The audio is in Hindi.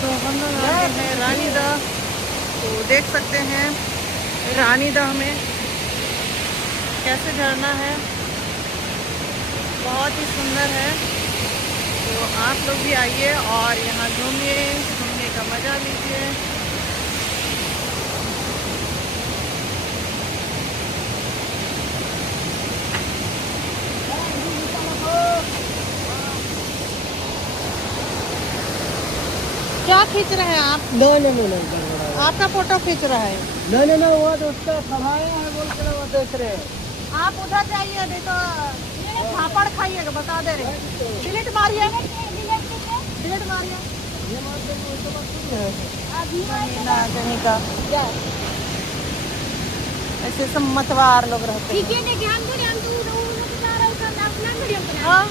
तो हम लोग आ गए हैं रानी दह। तो देख सकते हैं रानी दह में कैसे झरना है, बहुत ही सुंदर है। तो आप लोग भी आइए और यहाँ घूमिए, घूमने का मज़ा लीजिए। क्या खींच रहे हैं आप? नो नो नो नो, आपका फोटो खींच रहा है। नो नो नो, वो तो उसका खवाए हैं बोल के वो देख रहे हैं। आप उधर जाइए, नहीं तो पापड़ खाइएगा, बता दे रहे। डिलीट मारिए, डिलीट मारिए। ये बात तो वो तो बात नहीं है। ना कहीं का ऐसे सब मतवार लोग रहते हैं। ठीक है, ध्यान दो, ध्यान दो, जा रहा हूँ, अपना वीडियो बना। हाँ